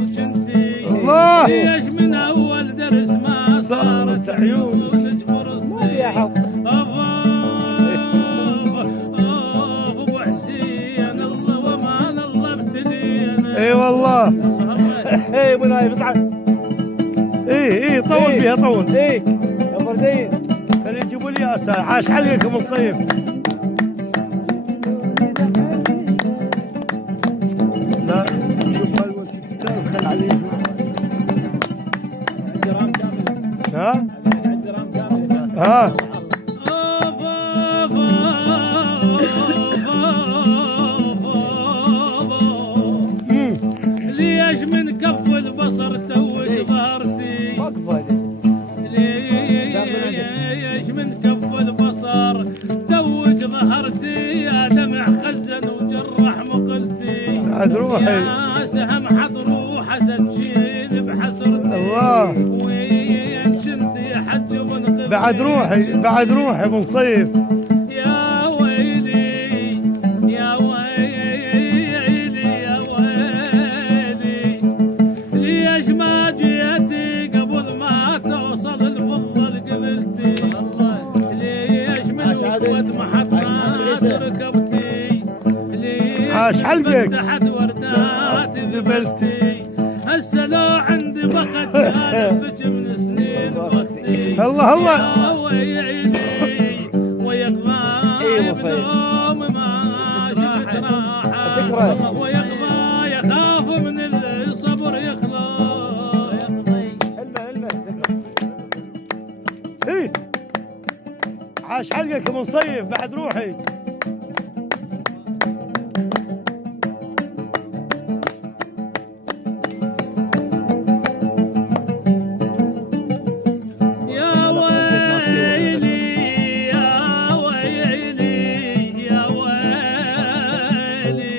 الله ليش من اول درس ما صارت عيونك فرصتي ابو حسين الله وامان الله ابتلينا. اي والله اي ابو نايف اصعد. اي طول فيها طول. اي يا فردين خلي يجيبوا لي ياسر. عاش حلقكم الصيف. لا شوف حلوة الكتاب خل عليه. درام كامل. ها؟ درام كامل. ها؟ ليش من كف البصر توج ظهرتي؟ ليش من كف البصر توج ظهرتي؟ يا دمع خزن وجرح مقلتي. بعد روحي يا سهم حضر وحسد شيل بحسرتي. الله وين شنت يا حج من قبلي؟ بعد روحي من صيف. يا ويلي يا ويلي يا ويلي ليش ما جيتي قبل ما توصل الفضة لقبلتي؟ ليش من وقت محطات ركبتي؟ عاش ليش حلقك. فتحت وردات ذبلتي؟ هسه لو عندي بخت قلبك من سنين بختي. الله الله يا ويلي ويقضى بدوم ما شفت راحة ويقضى يخاف من الصبر يخلص. اي عاش حلقك من صيف. بعد روحي يا ويلي يا ويلي يا ويلي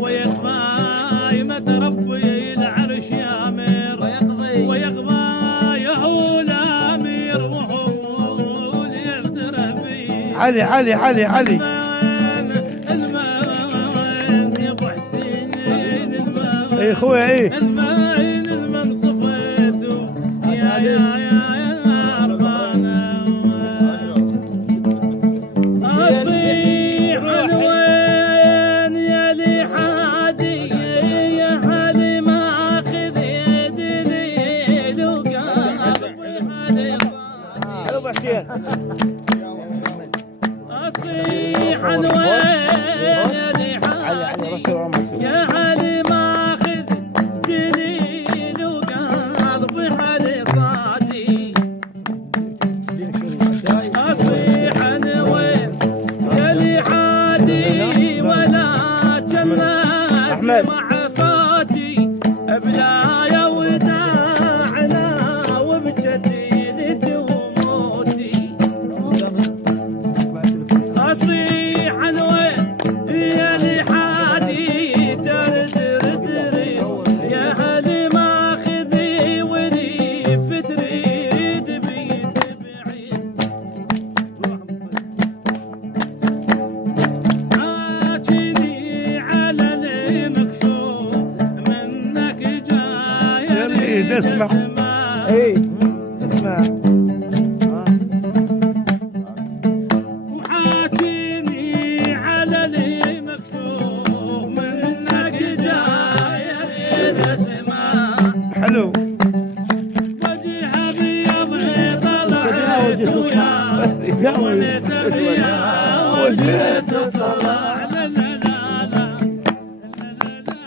ويقضى متى ربي العرش يامر ويقضى يهول امير وهو اللي يقدر بيه. علي علي علي علي. الماين يا ابو حسين الماين. اي اخويا اي الماين المن صفيته يا عرفانه. اصيح وين يا لي حادي يا حالي ما اخذ يدي وقلبي حالي. حلو ابو حسين. اصيح وين يا لي حادي يا حالي ما اخذ دليل وقلبي حالي صادي. اصيح انا وين يا لي حادي ولا جنات مع صوتي بلايا وداعنا وبجديد وموتي. اصيح انا وين يا لي حادي تردري يا حالي ما خذي وريف تريد بيت بعيد. عاجني على المكشوف منك جاي يلي اسمع. اي اسمع. وعاتني على المكشوف منك جاي اسمع. حلو. وجهها بيض طلعت ويا ولد الرياء وجهت طلع. لا لا لا لا لا لا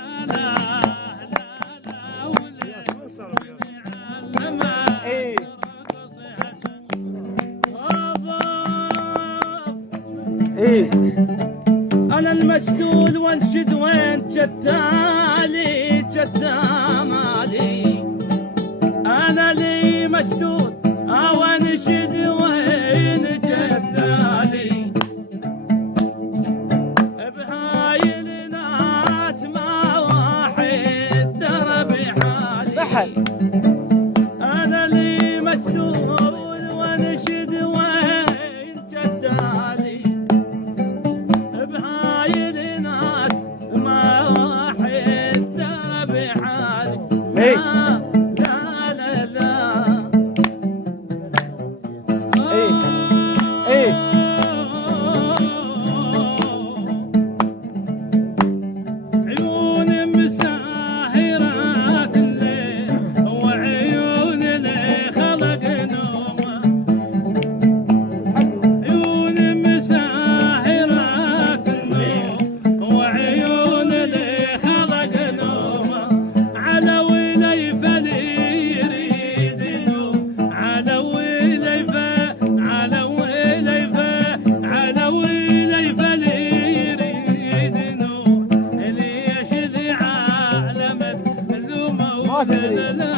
لا اي اي انا المشتول وانشد وين جتالي جتامالي. انا لي مشتول وانشد وين جتالي. بهاي الناس ما واحد درب حالي. انا لي مشتول وانشد وين جتالي. بهاي الناس ما واحد درب حالي. إيه. لا لا لا إيه. إيه. عيون مساهرات الليل وعيون اللي خلق نومه عيون مساهرات الليل وعيون اللي خلق نومه على وليف اللي يريد ينوم على وليف على وليف على وليف اللي يريد ينوم ليش ذي عالم الذمة ما تدري.